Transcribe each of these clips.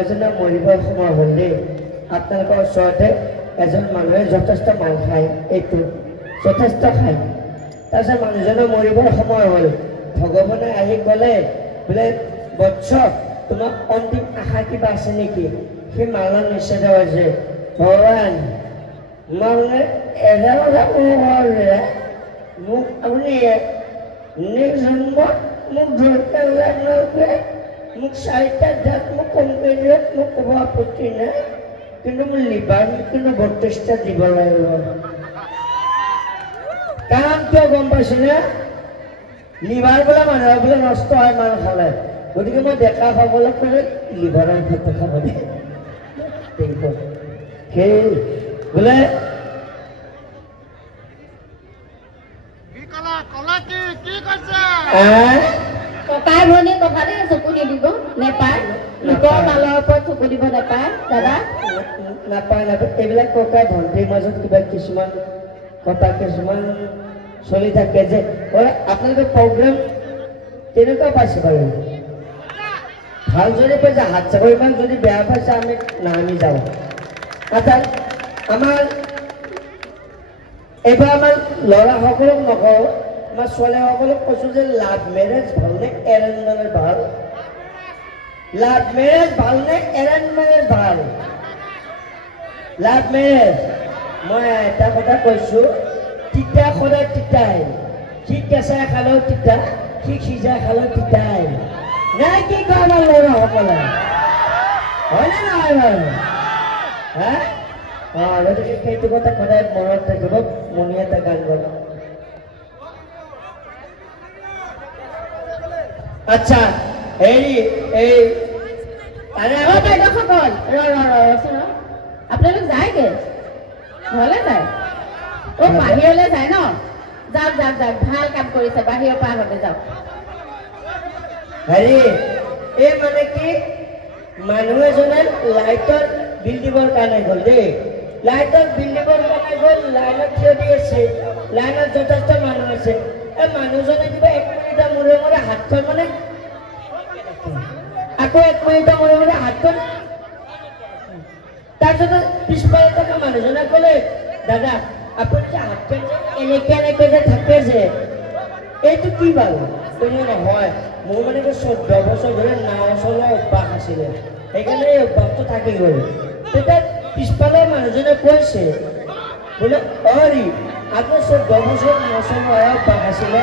এজনে মৰিবৰ সময় হ'ল দেই আপোনালোকৰ ওচৰতে এজন মানুহে যথেষ্ট মাল খায় এইটো যথেষ্ট খায় তাৰপিছত মানুহজনৰ মৰিবৰ সময় হ'ল ভগৱানে আহি ক'লে বোলে বৎস তোমাৰ অন্তিম আশা কিবা আছে নেকি সি মালৰ নিশ্চয় হৈছে ভগৱান মানে এজন মোক আপুনি নেক্সট জন্মত মোক ধৰকে মোক চাৰিটা দাঁত মোক কম কৰি দিয়ক মোক ক'ব আপত্তি নাই কিন্তু মোৰ লিভাৰ কিন্তু 32টা দিব লাগিব কাৰণ কিয় গম পাইছেনে লিভাৰ বোলে মানুহৰ বোলে নষ্ট হয় মাল খালে গতিকে মই ডেকা সকলক ক'লে লিভাৰৰ ভাত খাব দিয়ে সেই বোলে ককাই ভনী কথাতে চকু নিদিব নেপায় লোকৰ মালৰ ওপৰত চকু দিব নেপায় দাদা নাপায় নাপায় এইবিলাক ককাই ভণ্টিৰ মাজত কিবা কিছুমান কথা কিছুমান চলি থাকে যে আপোনালোকে প্ৰগ্ৰেম তেনেকুৱা পাইছে বাৰু ভাল যদি পাইছে হাত চাপৰি ইমান যদি বেয়া পাইছে আমি নামি যাওঁ আচ্ছা আমাৰ এইবাৰ আমাৰ ল'ৰাসকলক নকওঁ আমাৰ ছোৱালীসকলক কৈছোঁ যে লাভ মেৰেজ ভালনে এৰেঞ্জ মেৰেজ ভাল লাভ মেৰেজ ভালনে এৰেঞ্জ মেৰেজ ভাল লাভ মেৰেজ মই এটা কথা কৈছোঁ তিতা সদায় তিতাই সি কেঁচাই খালেও তিতা সি সিজাই খালেও তিতাই নাই কি কয় আমাৰ ল'ৰাসকলে হয়নে নহয় বাৰু হা গতিকে সেইটো কথা সদায় মনত থাকিব মনি এটা গান গাব আচ্ছা হেৰি এই বাইদেউসকল আপোনালোক যায়গে ঘৰলৈ যায় বাহিৰলৈ যায় ন যাওক যাওক যাওক ভাল কাম কৰিছে বাহিৰৰ পৰা আগতে যাওক হেৰি এই মানে কি মানুহ এজনে লাইটৰ বিল দিবৰ কাৰণে গ'ল দেই লাইটৰ বিল দিবৰ কাৰণে গ'ল লাইনত থিয় দি আছে লাইনত যথেষ্ট মানুহ আছে এই মানুহজনে কিবা 1 মিনিটৰ মূৰে মূৰে হাতখন মানে আকৌ 1 মিনিটৰ মূৰে মূৰে হাতখন তাৰপিছত পিছফালে থকা মানুহজনে ক'লে দাদা আপুনি যে হাতখন এনেকে এনেকে যে থাকে যে এইটো কি বাৰু কোনো নহয় মোৰ মানে 14 বছৰ ধৰি নাও চলোৱা অভ্যাস আছিলে সেইকাৰণে এই অভ্যাসটো থাকি গ'ল তেতিয়া পিছফালে মানুহজনে কৈছে বোলে অৰি আপোনাৰ 14 বছৰ নাও চলোৱা অভ্যাস আছিলে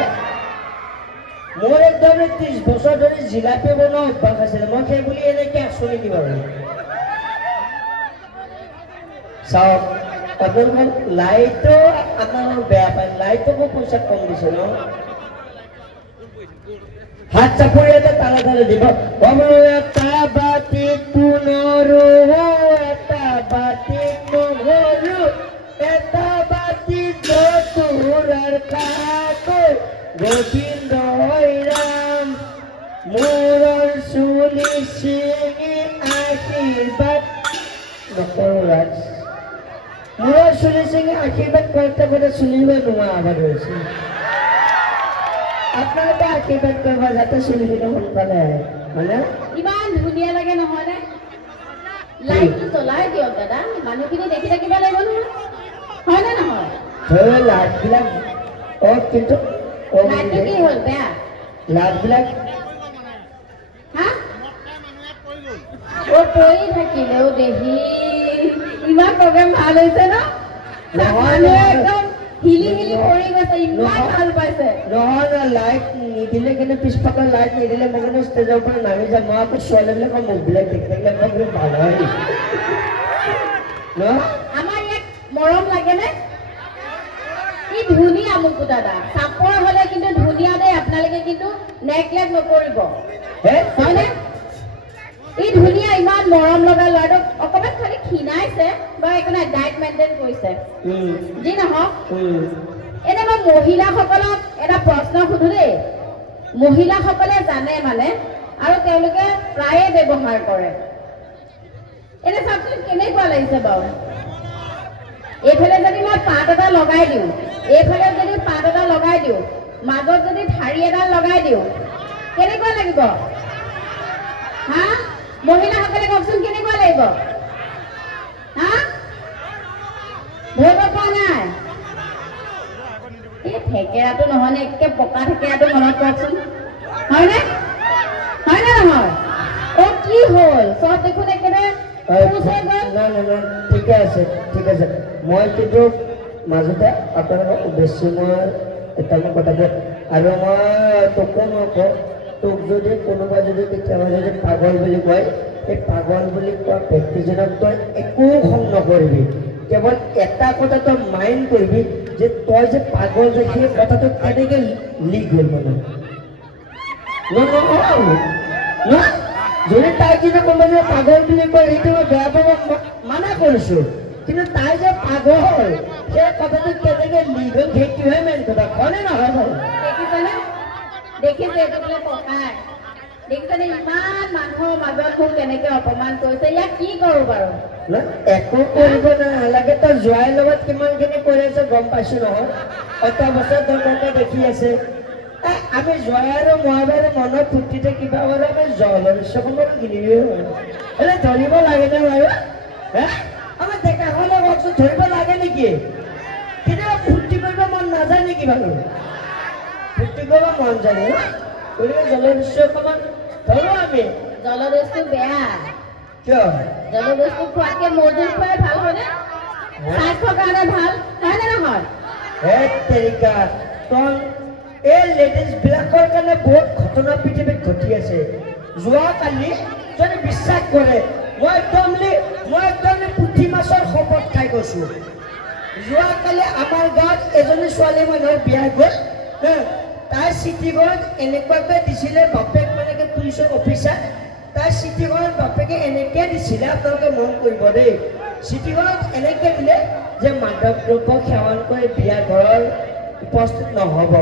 মোৰ একদম 30 বছৰ ধৰি জিলাপি বনোৱা অভ্যাস আছিলে মই সেই বুলি এনেকে আছো নেকি বাৰু চাওক আপোনালোকৰ লাইটো আপোনালোক বেয়া পায় লাইটকো পইচা কম দিছে ন হাত চাপৰি এটা তালে তালে দিব এটা বাতি পুনৰু এটা বাতি নহৰু এটা বাতি তোৰাৰ কাকো গোবিন্দ ৰাম মোৰৰ চুলি চিঙি আশীৰ্বাদ নকৰো ৰাজ মোৰৰ চুলি চিঙি আশীৰ্বাদ কৰোঁতে কৰোঁতে চুলিলৈ নোহোৱা আবাদ হৈছে আপোনালোকে আশীৰ্বাদ কৰিব যাতে চুলিখিনি সোনকালে আহে হয়নে ইমান ধুনীয়া লাগে নহয়নে লাইটটো জ্বলাই দিয়ক দাদা মানুহখিনি দেখি থাকিব লাগিব নহয় হয়নে নহয় লাইটবিলাক কিন্তু লাইটটো কি হ'ল বেয়া লাইটবিলাক হা পৰি থাকিলেও দেহি ইমান প্ৰগ্ৰেম ভাল হৈছে ন একদম হিলি হিলি পৰি গৈছে ইমান ভাল পাইছে নহয় লাইট নিদিলে কিন্তু পিছফালে লাইট নিদিলে মই কিন্তু ষ্টেজৰ পৰা নামি যাম মই আকৌ ছোৱালীবিলাকৰ মুখবিলাক দেখি থাকিলে মই কিন্তু ভাল হয় আমাৰ ইয়াত মৰম লাগেনে কি ধুনীয়া মুখটো দাদা চাপৰ হ'লে কিন্তু ধুনীয়া দেই আপোনালোকে কিন্তু নেগলেক্ট নকৰিব হয়নে ই ধুনীয়া ইমান মৰম লগা ল'ৰাটোক অকণমান খালি ক্ষীণাইছে বা একো নাই ডায়েট মেইনটেইন কৰিছে যি নহওক এনে মই মহিলাসকলক এটা প্ৰশ্ন সুধো দেই মহিলাসকলে জানে মানে আৰু তেওঁলোকে প্ৰায়ে ব্যৱহাৰ কৰে এনে চাওকচোন কেনেকুৱা লাগিছে বাৰু এইফালে যদি মই পাত এটা লগাই দিওঁ এইফালে যদি পাত এটা লগাই দিওঁ মাজত যদি ঠাৰি এডাল লগাই দিওঁ কেনেকুৱা লাগিব হা মহিলাসকলে কওকচোন কেনেকুৱা লাগিব হা ধৰিব পৰা নাই এই থেকেৰাটো নহয়নে একে পকা থেকেৰাটো মনত কওকচোন হয়নে হয়নে নহয় অ কি হ'ল চব দেখোন একেবাৰে ঠিকে আছে মই কিন্তু মাজতে আপোনালোকক উদ্দেশ্যে মই এটা কথা কওঁ আৰু মই তোকো নকওঁ তোক যদি কোনোবা যদি কেতিয়াবা যদি পাগল বুলি কয় এই পাগল বুলি কোৱা ব্যক্তিজনক তই একো খং নকৰিবি কেৱল এটা কথা তই মাইণ্ড কৰিবি যে তই যে পাগল যে সেই কথাটো কেনেকৈ লিক হ'ল মানে যদি তাই কিন্তু কোনোবা পাগল বুলি কয় সেইটো মই বেয়া পাব মানা কৰিছোঁ কিন্তু তাই যে পাগল সেই কথাটো কেনেকৈ লিক হ'ল সেইটোহে মেইন কথা হয়নে নহয় বাৰু দেখিছে এইটো বোলে পকাই দেখিছেনে ইমান মানুহৰ মাজত মোক কেনেকৈ অপমান কৰিছে ইয়াক কি কৰোঁ বাৰু একো কৰিব নালাগে তই জোৱাইৰ লগত কিমানখিনি কৰি আছে গম পাইছোঁ নহয় অত বছৰ তেওঁলোকে দেখি আছে আমি জয় আৰু মহাবাইৰ মনৰ ফূৰ্তিতে কিবা হ'লে আমি জলদৃশ্যসমূহ কিনিবই হয় এনে ধৰিব লাগেনে বাৰু হে আমাৰ ডেকাসকলে কওকচোন ধৰিব লাগে নেকি কেতিয়াবা ফূৰ্তি কৰিব মন নাযায় নেকি বাৰু ফূৰ্তি কৰিব মন যায় গতিকে জলদৃশ্যসমূহ ধৰো আমি জলদস্যু বেয়া কিয় জলদস্যু খোৱাতকৈ মৌজুল খোৱাই ভাল হয়নে স্বাস্থ্যৰ কাৰণে ভাল হয়নে নহয় হে তেৰিকা তই এই লেডিজবিলাকৰ কাৰণে বহুত ঘটনা পৃথিৱীত ঘটি আছে যোৱাকালি যদি বিশ্বাস কৰে মই একদম পুঠি মাছৰ শপত খাই গৈছোঁ যোৱাকালি আমাৰ গাঁৱত এজনী ছোৱালী মানুহৰ বিয়া গ'ল তাই চিঠিখনত এনেকুৱাকৈ দিছিলে বাপেক মানে পুলিচৰ অফিচাৰ তাই চিঠিখনত বাপেকে এনেকৈ দিছিলে আপোনালোকে মন কৰিব দেই চিঠিখনত এনেকৈ দিলে যে মাদক দ্ৰব্য সেৱন কৰি বিয়া ঘৰৰ উপস্থিত নহ'ব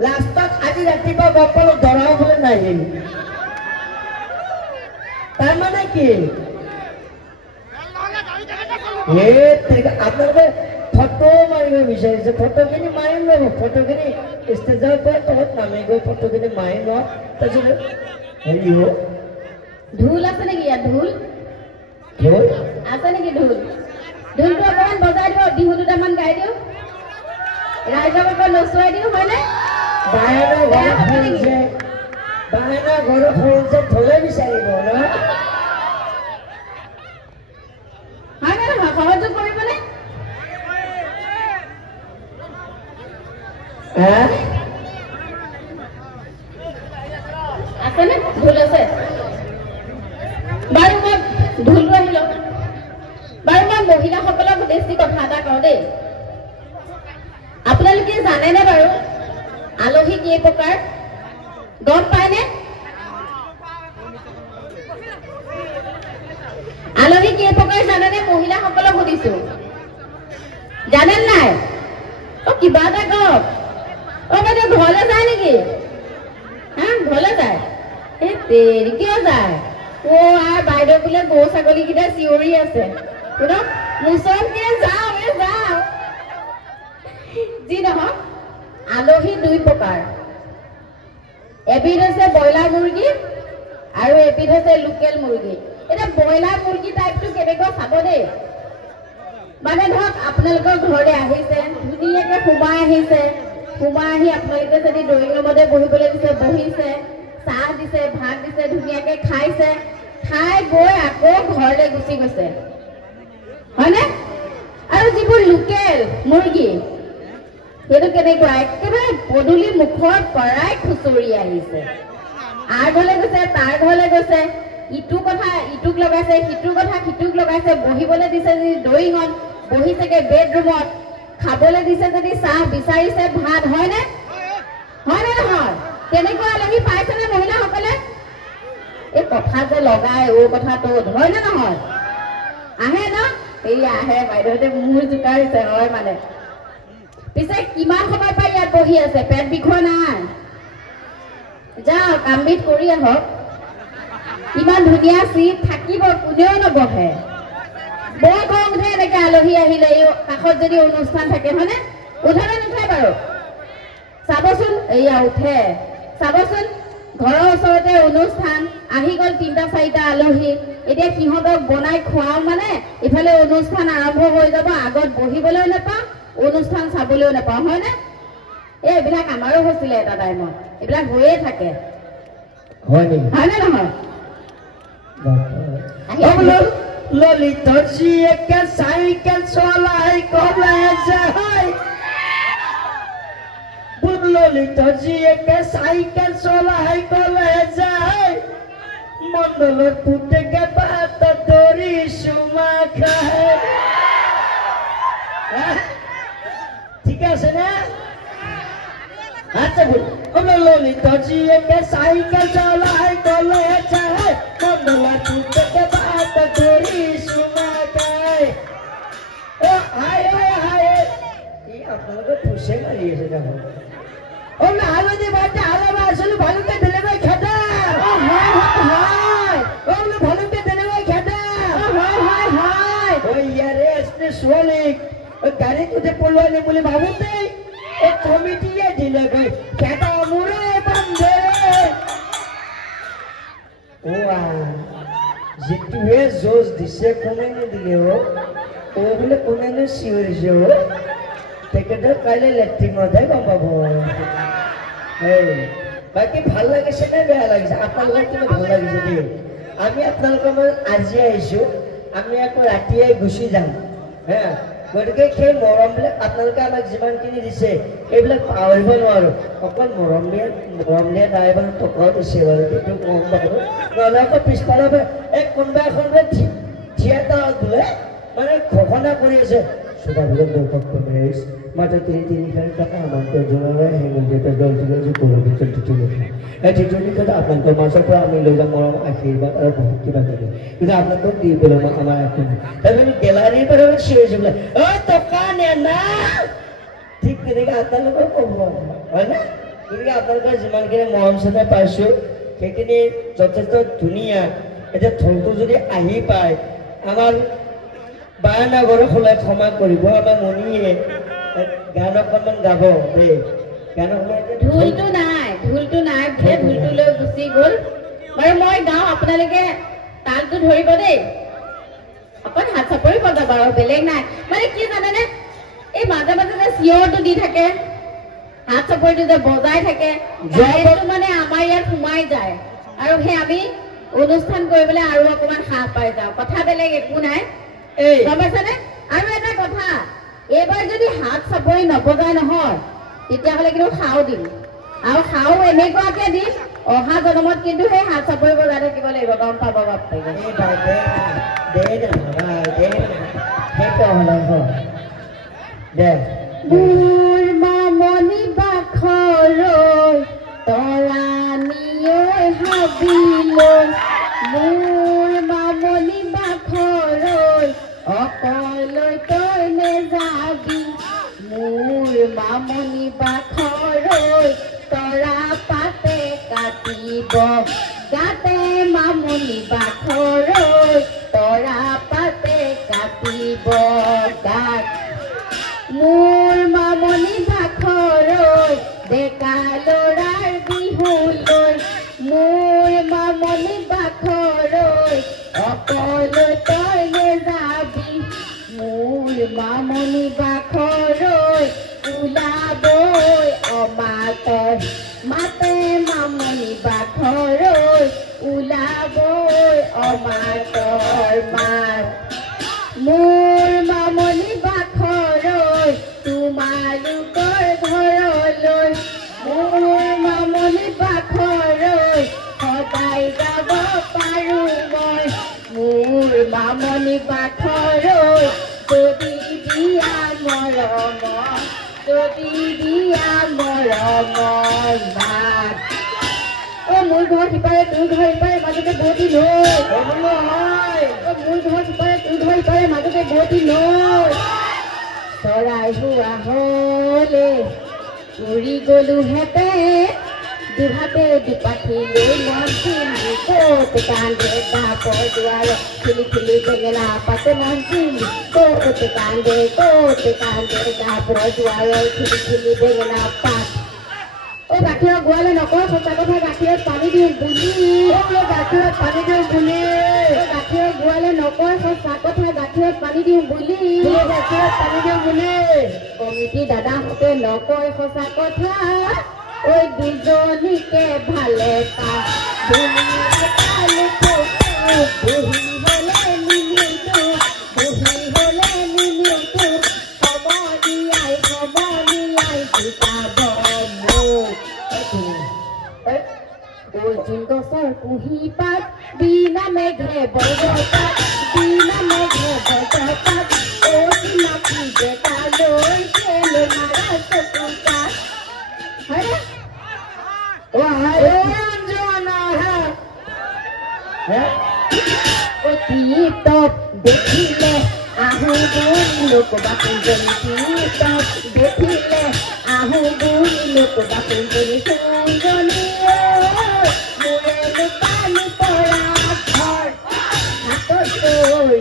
লাষ্টত আজি ৰাতিপুৱা গম পালোঁ দৰা হ'বলৈ নাহিল তাৰমানে কি আপোনালোকে ফটো মাৰিব বিচাৰিছে ফটোখিনি মাৰিম ল'ব ফটোখিনি ষ্টেজৰ পৰা তলত নামি গৈ ফটোখিনি মাৰি লওঁ তাৰপিছত হেৰি হ ঢোল আছে নেকি ইয়াত ঢোল আছে নেকি ঢোলটো অকণমান বজাই দিব বিহু দুটামান গাই দিওঁ ৰাইজক অকণ নচুৱাই দিওঁ হয়নে বাহেনা ঘৰত ফুৰিছে থলে বিচাৰিব ন হয়নে নহয় সহযোগ কৰিবনে আছেনে ঢোল আছে বাৰু মই ঢোলটো আহি লওঁ বাৰু মই মহিলাসকলক উদ্দেশ্যি কথা এটা কওঁ দেই আপোনালোকে জানেনে বাৰু আলহী কেই প্ৰকাৰ গম পায়নে আলহী কেই প্ৰকাৰ জানেনে মহিলাসকলক সুধিছোঁ জানে নাই কিবা এটা কওক বাইদেউ ঘৰলৈ যায় নেকি হা ঘৰলৈ যায় এই দেৰি কিয় যায় আৰু বাইদেউ বোলে গৰু ছাগলীকেইটা চিঞৰি আছে মুচলকে যাওঁ যি নহওক আলহী দুই প্ৰকাৰ এবিধ হৈছে ব্ৰইলাৰ মুৰ্গী আৰু এবিধ হৈছে লোকেল মুৰ্গী এতিয়া ব্ৰইলাৰ মুৰ্গী টাইপটো কেনেকুৱা চাব দেই মানে ধৰক আপোনালোকৰ ঘৰলৈ আহিছে ধুনীয়াকৈ সোমাই আহিছে সোমাই আহি আপোনালোকে যদি ড্ৰয়িং ৰুমতে বহিবলৈ দিছে বহিছে চাহ দিছে ভাত দিছে ধুনীয়াকৈ খাইছে খাই গৈ আকৌ ঘৰলৈ গুচি গৈছে হয়নে আৰু যিবোৰ লোকেল মুৰ্গী সেইটো কেনেকুৱা একেবাৰে পদূলি মুখৰ পৰাই খুচৰি আহিছে আৰ ঘৰলৈ গৈছে তাৰ ঘৰলৈ গৈছে ইটো কথা ইটোক লগাইছে সিটোৰ কথা সিটোক লগাইছে বহিবলৈ দিছে যদি ড্ৰয়িঙত বহিছেগৈ বেডৰুমত খাবলৈ দিছে যদি চাহ বিচাৰিছে ভাত হয়নে নহয় তেনেকুৱা আলহী পাইছেনে মহিলাসকলে এই কথা যে লগাই কথাটো হয়নে নহয় আহে ন এই আহে বাইদেউহঁতে মূৰ জোকাৰিছে হয় মানে পিছে কিমান সময় পাই ইয়াত বহি আছে পেট বিষোৱা নাই যাওক কামবিধ কৰি আহক ইমান ধুনীয়া চিট থাকিব কোনেও নবহে বৰ খং উঠে এনেকৈ আলহী আহিলে এই কাষত যদি অনুষ্ঠান থাকে হয়নে উঠে নে নুঠে বাৰু চাবচোন এয়া উঠে চাবচোন ঘৰৰ ওচৰতে অনুষ্ঠান আহি গ'ল ৩-৪টা আলহী এতিয়া সিহঁতক বনাই খোৱাও মানে ইফালে অনুষ্ঠান আৰম্ভ হৈ যাব আগত বহিবলৈ নাপাওঁ অনুষ্ঠান চাবলৈও নাপাওঁ হয়নে এইবিলাক আমাৰো হৈছিলে এটা টাইমত এইবিলাক হৈয়ে থাকে হয়নে নহয় ললিতৰ জীয়েকে চাইকেল চলাই কলে যায় ললিতৰ জীয়েকে চাইকেল চলাই কলে যায় মণ্ডলৰ পুতেকে বাট ধৰি চুমা খায় ঠিক আছে না আচ্ছা বল ললিতৰ জীয়েকে চাইকেল চলাই কলে যায় মণ্ডলৰ পুতেকে বাট ধৰি চুমা খায় আপোনালোকে ফুচে মাৰি আছে দেখোন আলুদি বাড়িতে আলাদা আসলে ভালুকে দিলে ভাই খেতে ভালুকে দিলে ভাই খেতে ওই ইয়ারে আসলে শ্রমিক ওই গাড়ি উঠে পড়লো বলে ভাবুতে ও কমিটিয়ে দিলে ভাই খেটা মুড়ে বান্ধে ও যেটুৱে জোজ দিছে কোনে নিদিলে ও বোলে কোনে চিঞৰিছে ও তেখেতৰ কাইলৈ লেট্ৰিনতহে গম পাব বাকী ভাল লাগিছে নে বেয়া লাগিছে আপোনালোকৰ কিন্তু ভাল লাগিছে দেই আমি আপোনালোকৰ মাজত আজি আহিছোঁ আমি আকৌ ৰাতিয়ে গুচি যাম হা গতিকে সেই মৰমবিলাক আপোনালোকে আমাক যিমানখিনি দিছে এইবিলাক পাহৰিব নোৱাৰোঁ অকল মৰম দিয়া ড্ৰাইভাৰ টকাও দিছে বাৰু কিন্তু গম পাব নহ'লে আকৌ পিছফালৰ পৰা এই কোনোবা এখন থিয়েটাৰত বোলে মানে ঘোষণা কৰি আছে সুধাভিলের দর্পক্ষ মেয়েছ মাত্র 3,000 টাকা আমাকে জোনারে হেঙ্গল যেটা দল থেকে যে কোনো বিচল টিটুলি এই টিটুলি খেলে আপনাদের মাসের পর আমি লৈ যাম মরম আশীর্বাদ আর বহুত কিবা থাকে কিন্তু আপনাদের দিয়ে পেলাম আমার এখন তাই আমি গ্যালারির পরে শুয়েছি বলে ও টকা নে না ঠিক তেনেকে আপোনালোকক ক'ব হয় না গতিকে আপোনালোকৰ যিমানখিনি মৰম চেনেহ পাইছোঁ সেইখিনি যথেষ্ট ধুনীয়া এতিয়া থলটো যদি আহি পায় আমাৰ বায়না ঘৰে খোলা ক্ষমা কৰিব আমাৰ মনিয়ে গান অকণমান গাব দেই গান ঢোলটো নাই ঢোলটো লৈ গুচি গ'ল বাৰু মই গাওঁ আপোনালোকে তালটো ধৰিব দেই অকণ হাত চাপৰি বজাব আৰু বেলেগ নাই মানে কি জানেনে এই মাজে মাজে যে চিঞৰটো দি থাকে হাত চাপৰিটো যে বজাই থাকে গায়কটো মানে আমাৰ ইয়াত সোমাই যায় আৰু সেই আমি অনুষ্ঠান কৰিবলৈ আৰু অকণমান সাহ পাই যাওঁ কথা বেলেগ একো নাই গম পাইছানে আৰু এটা কথা এইবাৰ যদি হাত চাপৰি নবজাই নহয় তেতিয়াহ'লে কিন্তু খাও দিম আৰু খাও এনেকুৱাকে দিম অহা জন্মত কিন্তু সেই হাত চাপৰি বজাই থাকিব লাগিব গম পাব বাপে মোৰ মামনি বাখৰৈ তৰাণীয়ে হাবিলৈ মোৰ মামনি বাখৰৈ অকলৈ তই নেযাবি মোৰ মামনি বাখৰৈ তৰা পাতে কাটিব গাতে মামনি বাখৰৈ তৰা পাতে কাটিব গাত মোৰ মামনি বাখৰৈ ডেকা ল'ৰাৰ বিহুলৈ মোৰ মামনি বাখৰৈ অকলৈ তই নেযাবি মোৰ মামনি বাখৰৈ ওলাবই অমাতই মাতে মামনি বাখৰৈ ওলাবই অমাতৰ মাত মোৰ মামনি বাখৰৈ তোমালোকৰ ঘৰলৈ মোৰ মামনি বাখৰৈ সদায় যাব পাৰোঁ মই মোৰ মামনি বাখৰৈ যদি দিয়া মৰমৰ মাত মোৰ ঘৰ সিপাৰে তোৰ ঘৰ সিপাৰে মাজতে বটি লৈ মোৰ ঘৰ সিপাৰে তোৰ ঘৰ সিপাৰে মাজতে বটি লৈ চৰাই হোৱা হলে উৰি গলো হেঁতে দুহাতে দুপাখি লৈ মন চিন্দি ক'ত কান্দে বাপৰ দুৱাৰ খিলি খিলি বেঙেনা পাতে মন চিন্দি ক'ত কান্দে বাপৰ দুৱাৰ খিলি খিলি বেঙেনা পাত অ' গাখীৰৰ গোৱালে নকয় সঁচা কথা গাখীৰত পানী দিওঁ বুলি গাখীৰত পানী দিওঁ বুলি গাখীৰৰ গোৱালে নকয় সঁচা কথা গাখীৰত পানী দিওঁ বুলি গাখীৰত পানী দিওঁ বুলি কমিটি দাদাহঁতে নকয় সঁচা কথা ঐ দুজনীকে ভালে পা বহি হলে নিমিটো অৰ্জুন গছৰ কুঁহি পাত বিনা মেঘে বৰপাত বিনা মেঘে বৰপাত মাটি বেটালৈ খেল মাৰা চকু পাত হয়নে অতীতত দেখিলে আহো বুলি লোক বাপুজনী তীতত দেখিলে আহো বুলি লোক বাপুজনী সুজনী মোৰে লুকানি পৰা ঘৰ হাতত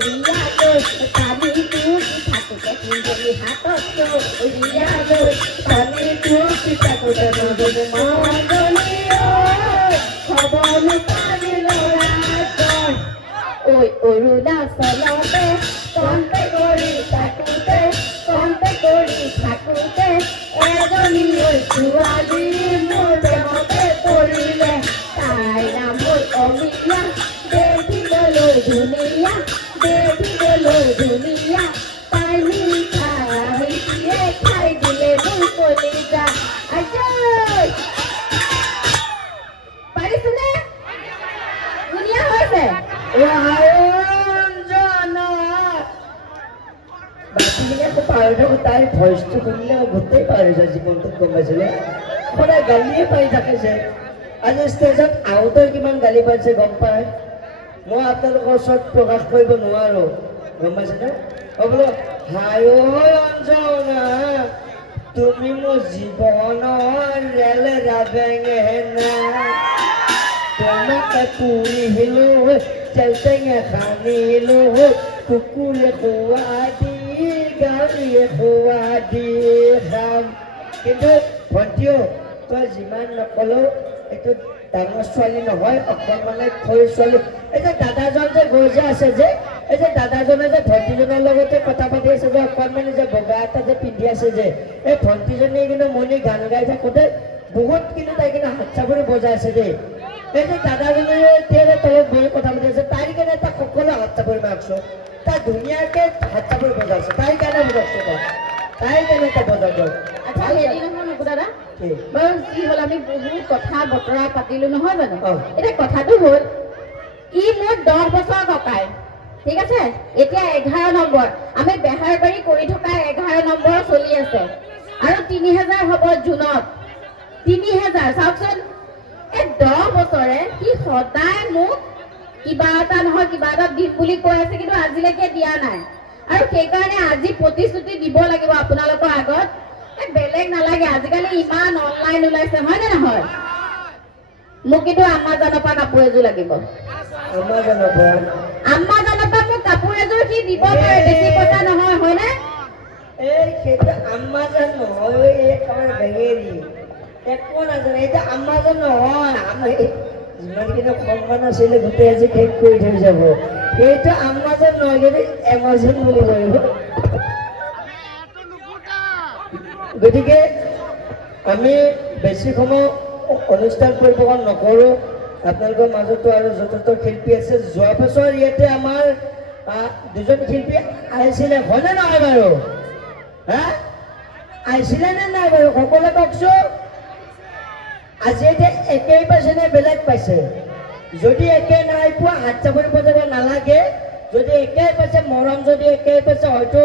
ৰিয়ালৈ পানী টুকি থাকোতে সুজনী হাতত ৰিয়ালৈ পানী টুকি থাকোতে নজনী মাজনী খবৰ পানী লৰা ঐ অৰুণাচলতে কণ্টে কৰি থাকোতে এজনী ছোৱালী মোৰ প্ৰেমতে পৰিলে তাইৰ নাম হ'ল অমিয়া দেখিবলৈ ধুনীয়া তাই মিঠাই খাই দিলে মোৰ কলিজা পাৰিছেনে ধুনীয়া হৈছে তাইৰ ভইচটো শুনিলে মই গোটেই পাহৰি যায় জীৱনটোত গম পাইছিলে সদায় গালিয়ে পাই থাকে যে আজি ষ্টেজত আহোঁতে কিমান গালি পাইছে গম পায় মই আপোনালোকৰ ওচৰত প্ৰকাশ কৰিব নোৱাৰো গম পাইছেনে বোলো হাই অঞ্জনা তুমি মোৰ জীৱনৰ ৰেল ৰাবেঙেনা তোমাক পুৰিলো চেলটেঙে খানিলো কুকুৰে খোৱা দি গাড়ীয়ে খোৱা দি খাম কিন্তু ভণ্টিও তই যিমান নকলেও এইটো ডাঙৰ ছোৱালী নহয় অকণমানে সৰু ছোৱালী এই যে দাদাজন যে গৈ যে আছে যে এই যে দাদাজনে যে ভণ্টিজনৰ লগতে কথা পাতি আছে যে অকণমানে যে বগা এটা যে পিন্ধি আছে যে এই ভণ্টিজনীয়ে কিন্তু মনি গান গাই থাকোঁতে বহুত কিন্তু তাই কিন্তু হাত চাপৰি বজাই আছে দেই এই যে দাদাজনে এতিয়া তলত বহি কথা পাতি আছে তাইৰ কাৰণে তাক সকলো হাত চাপৰি মাৰিছো তাই ধুনীয়াকে হাত চাপৰি বজাইছে তাইৰ কাৰণে বজাইছে তাইৰ কাৰণে তাই বজাব আচ্ছা হেৰি নহয় নকু দাদা বাৰু কি হ'ল আমি বহুত কথা বতৰা পাতিলো নহয় জানো এতিয়া কথাটো হ'ল ই মোৰ 10 বছৰ ককাই ঠিক আছে এতিয়া 11 নম্বৰ আমি বেহাৰবাৰী কৰি থকা 11 নম্বৰ চলি আছে আৰু 3000 হ'ব জুনত 3000 চাওকচোন এই 10 বছৰে কি সদায় মোক কিবা এটা নহয় কিবা এটা দিম বুলি কৈ আছে কিন্তু আজিলৈকে দিয়া নাই আৰু সেইকাৰণে আজি প্ৰতিশ্ৰুতি দিব লাগিব আপোনালোকৰ আগত বেলেগ নালাগে আজিকালি ইমান অনলাইন ওলাইছে হয় নে নহয় মোক কিন্তু আম্মাজানৰ পৰা কাপোৰ এযোৰ লাগিব আম্মাজানৰ পৰা মোক কাপোৰ এযোৰ কি দিব পাৰে বেছি পইচা নহয় হয়নে এই সেইটো আম্মাজান নহয় এই কামৰ বেঙেৰি একো নাজানে এইটো আম্মাজান নহয় যিমান কিন্তু সন্মান আছিলে গোটেই আজি শেষ কৰি থৈ যাব সেইটো আম্মাজান নহয় কিন্তু এমাজন বুলি কৰিব গতিকে আমি বেছি সময় অনুষ্ঠান পৰিৱেশন নকৰোঁ আপোনালোকৰ মাজতো আৰু যথেষ্ট শিল্পী আছে যোৱা বছৰ ইয়াতে আমাৰ দুজন শিল্পী আহিছিলে হয়নে নহয় বাৰু হা আহিছিলে নে নাই বাৰু সকলোৱে কওকচোন আজি এতিয়া একেই পাইছে নে বেলেগ পাইছে যদি একে নাই পোৱা হাত চাপৰি বজাব নালাগে যদি একে পাইছে মৰম যদি একে পাইছে হয়তো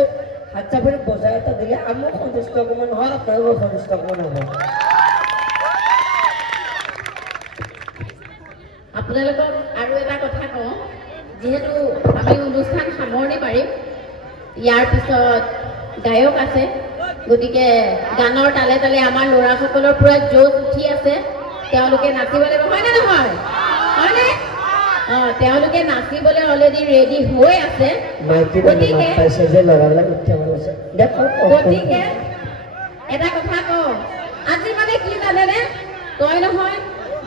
হাত চাপৰি বজাই এটা দিলে আমাক সন্তুষ্ট অকণমান হয় আপোনালোকৰ সন্তুষ্ট অকণমান হ'ব আপোনালোকক আৰু এটা কথা কওঁ যিহেতু আমি অনুষ্ঠান সামৰণি পাৰিম ইয়াৰ পিছত গায়ক আছে গতিকে গানৰ তালে তালে আমাৰ ল'ৰাসকলৰ পুৰা জোচ উঠি আছে তেওঁলোকে নাচিবলৈ হয়নে নহয় হয়নে তেওঁলোকে নাচিবলৈ অলৰেডি ৰেডি হৈ আছে গতিকে এটা কথা কওঁ আজি মানে কি জানেনে কয় নহয়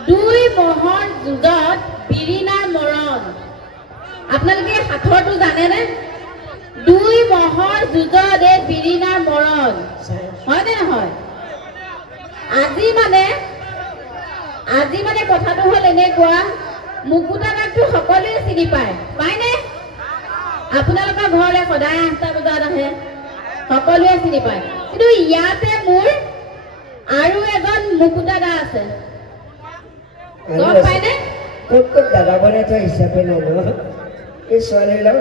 দুই মহৰ যুঁজত বিৰিণাৰ মৰণ আপোনালোকে সাঁথৰটো জানেনে দুই মহৰ যুঁজত এই বিৰিণাৰ মৰণ হয়নে নহয় আজি মানে কথাটো হ'ল এনেকুৱা মুকুতা দাকটো সকলোৱে চিনি পায়নে আপোনালোকৰ ঘৰলৈ সদায় 8টা বজাত আহে সকলোৱে চিনি পায় কিন্তু ইয়াতে মোৰ আৰু এজন মুকুতা দা আছে গম পায়নে ক'ত দাদা বনাই থোৱা হিচাপে নলওঁ এই ছোৱালীবিলাক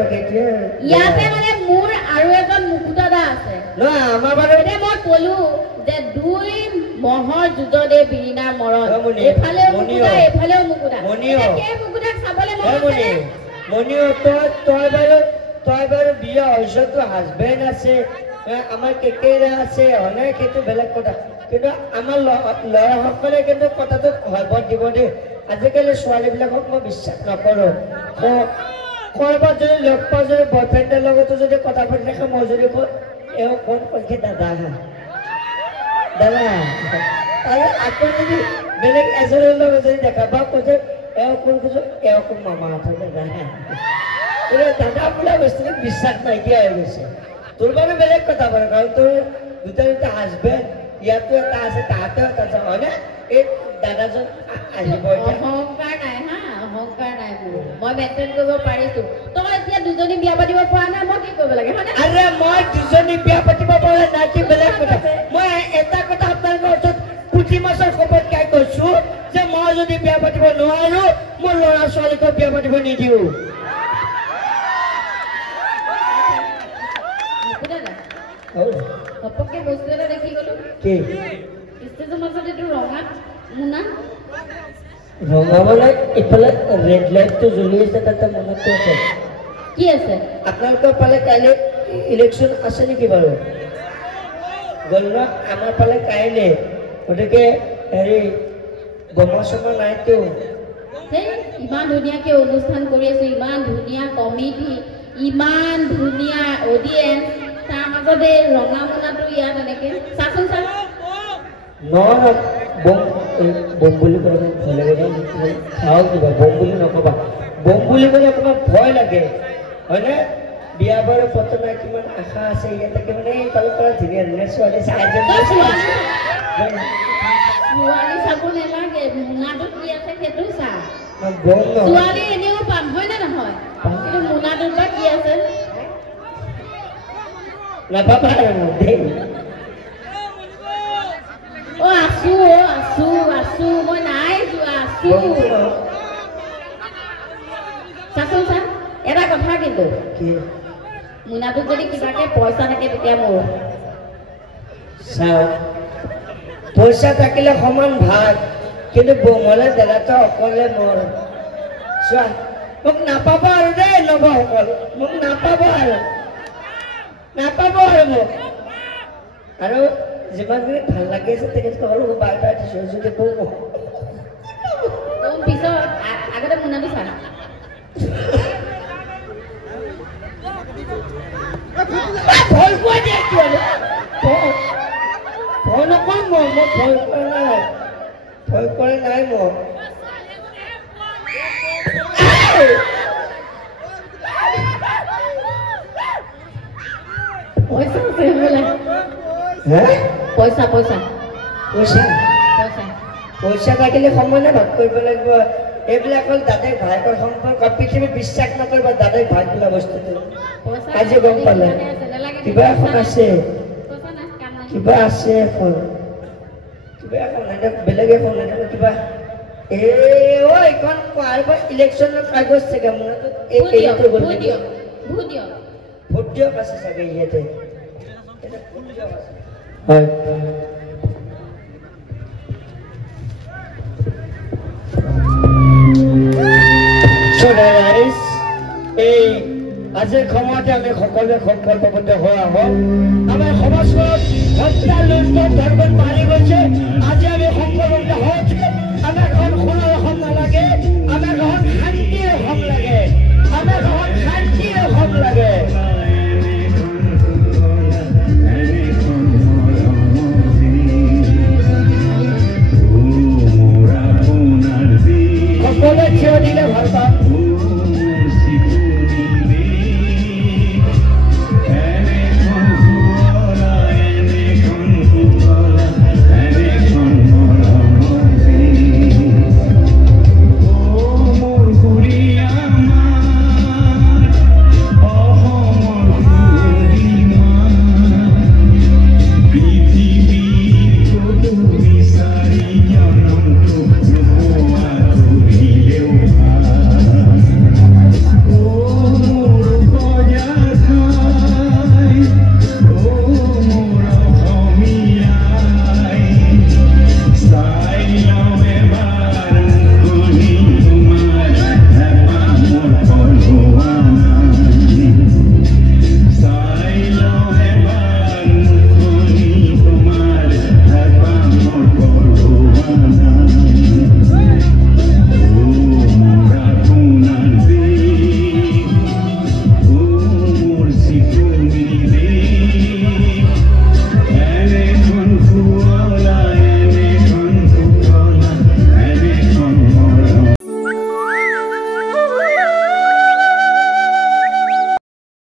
ইয়াতে মানে মোৰ আৰু এজন মুকুতা দা আছে আমাৰ বাৰু মই ক'লো যে দুই মহৰ যুঁজত এই বিৰিণাৰ মৰণ এফালেও মুকুতা এফালেও মুকুতা সেই মুকুতাক চাবলৈ মন আছে মনিও তই বাৰু বিয়া হৈছ তোৰ হাজবেণ্ড আছে আমাৰ কেকেৰা আছে হয়নে সেইটো বেলেগ কথা কিন্তু আমাৰ ল'ৰাসকলে কিন্তু কথাটো হয়বত দিব দেই আজিকালি ছোৱালীবিলাকক মই বিশ্বাস নকৰোঁ ক'ৰবাত যদি লগ পাওঁ যদি বয়ফ্ৰেণ্ডৰ লগতো যদি কথা পাতি থাকে মই যদি কওঁ এওঁ কোন কৈছে দাদা আৰু আকৌ যদি বেলেগ এজনৰ লগত যদি দেখা পাওঁ কৈছে এওঁ কোন কৈছোঁ এওঁ কোন মামাহঁতৰ দাদা বোলা বস্তুটো বিশ্বাস নাইকিয়া হৈ গৈছে তোৰ বাবে বেলেগ কথা বাৰু কাৰণ তোৰ দুটা হাজবেণ্ড ইয়াতো এটা আছে তাহাঁতেও এটা আছে হয়নে এই দাদাজন আহিব অহংকাৰ নাই অহংকাৰ নাই মোৰ মই মেইনটেইন কৰিব পাৰিছো তই এতিয়া দুজনী বিয়া পাতিব পৰা নাই মই কি কৰিব লাগে হয়নে আৰে মই দুজনী বিয়া পাতিব পৰা নাই কি বেলেগ কথা মই এটা কথা আপোনালোকৰ ওচৰত পুঠি মাছৰ খবৰ খাই কৈছো যে মই যদি বিয়া পাতিব নোৱাৰো মোৰ ল'ৰা ছোৱালীকো বিয়া পাতিব নিদিওঁ ঘপককে বস্তু এটা দেখি গলো কি ষ্টেজৰ মাজত এইটো ৰঙা মুনা ৰঙা মানে ইফালে ৰেড লাইটটো জ্বলি আছে তাতে মনতটো আছে কি আছে আপোনালোকৰ ফালে কাইলৈ ইলেকশ্যন আছে নেকি বাৰু গ'ল ন আমাৰ ফালে কাইলৈ গতিকে হেৰি বোমা চমা নাইতো ইমান ধুনীয়াকৈ অনুষ্ঠান কৰি আছো ইমান ধুনীয়া কমিটি ইমান ধুনীয়া অডিয়েঞ্চ তাৰ মাজতে ৰঙা মুনাটো ইয়াত এনেকে চাচোন চা বম বুলি ক'লে ভয় লাগে খাওঁ কিবা বম বুলি নক'বা বম বুলি ক'লে অকণমান ভয় লাগে হয়নে বিয়া বাৰু পতা নাই কিমান আশা আছে ইয়াতে মানে এইফালৰ পৰা ধুনীয়া ধুনীয়া ছোৱালী ছোৱালী চাব নালাগে মুনাটোত কি আছে সেইটো চা ছোৱালী এনেও পাম হয়নে নহয় কিন্তু মুনাটোত বা কি আছে নাপাবা আৰু দেই আছো মই নাই যোৱা আছো চাচোন চা এটা কথা কিন্তু মুনাটোত যদি কিবাকে পইচা থাকে তেতিয়া মোৰ চাওক পইচা থাকিলে সমান ভাগ কিন্তু বমলে দেলাটো অকলে মোৰ চোৱা মোক নাপাব আৰু দেই নবসকল মোক নাপাব আৰু মোক আৰু যিমানখিনি ভাল লাগি আছে তেখেতক অলপ বাৰ্তা দিছোঁ যদি কওঁ পিছত আগতে মুনাটো চা ভয় পোৱা দিয়ে ভয় নকৰোঁ মই ভয় কৰা নাই মই পইচা থাকিলে সমানে ভাগ কৰিব লাগিব এইবিলাক হ'ল দাদাই ভায়েকৰ সম্পৰ্ক পৃথিৱীত বিশ্বাস নকৰিব দাদাই ভাগ বোলা বস্তুটো আজি গম পালে কিবা এখন আছে এখন বেলেগ এখন কিবা এইখন ইলেকশ্যনৰ কাগজ চাগে ভোট দিয়ক আছে চাগে ইয়াতে হয় এই আজিৰ সময়তে আমি সকলোৱে সংকল্পবদ্ধ হোৱা হওক আমাৰ সমাজখনত হত্যা লুণ্ঠন ধৰ্ম বাঢ়ি গৈছে আজি